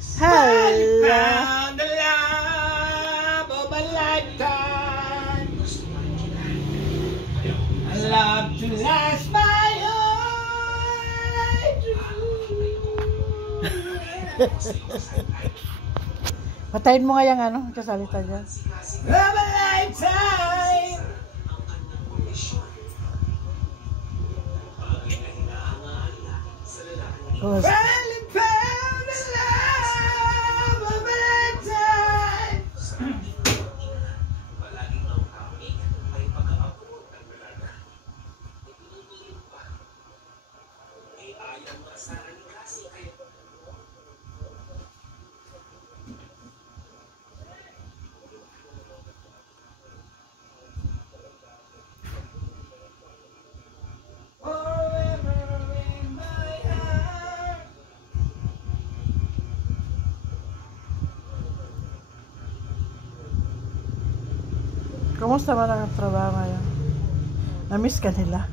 Hala. Found the love of a lifetime. I love to last my life. Patayin mo nga yung ano, kasalita dyan. Of a lifetime. Oh, Finally found the love of a lifetime. Forever in my heart. kumusta man ang trabaho ngayon? Na-miss ka nila?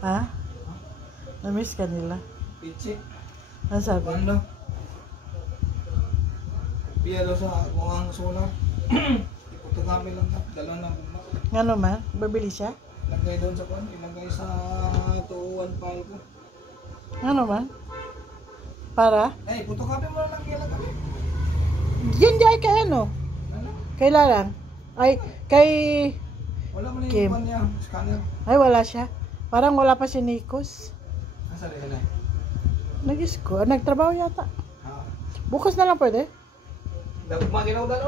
Ha? Na-miss ka nila? Pichi. Ano sabi? Ano? Piyalo sa buhang solar. Ipotogami lang na. Dala na bumak. Nga naman? Babili siya? Ilagay doon sa kwan. Ilagay sa tuuan file ko. Nga naman? Para? Eh, photocopy mo lang kailan kami. Yan di ay kay ano? Ano? Kay Larang? Ay, kay... Wala mo na Kim. yung kwan niya. Scanner. Ay, wala siya. Parang wala pa si Nikos. Asa rin na? Nag-isko. Nagtrabaho yata. Ha? Bukas na lang pwede? Dapat maginaw na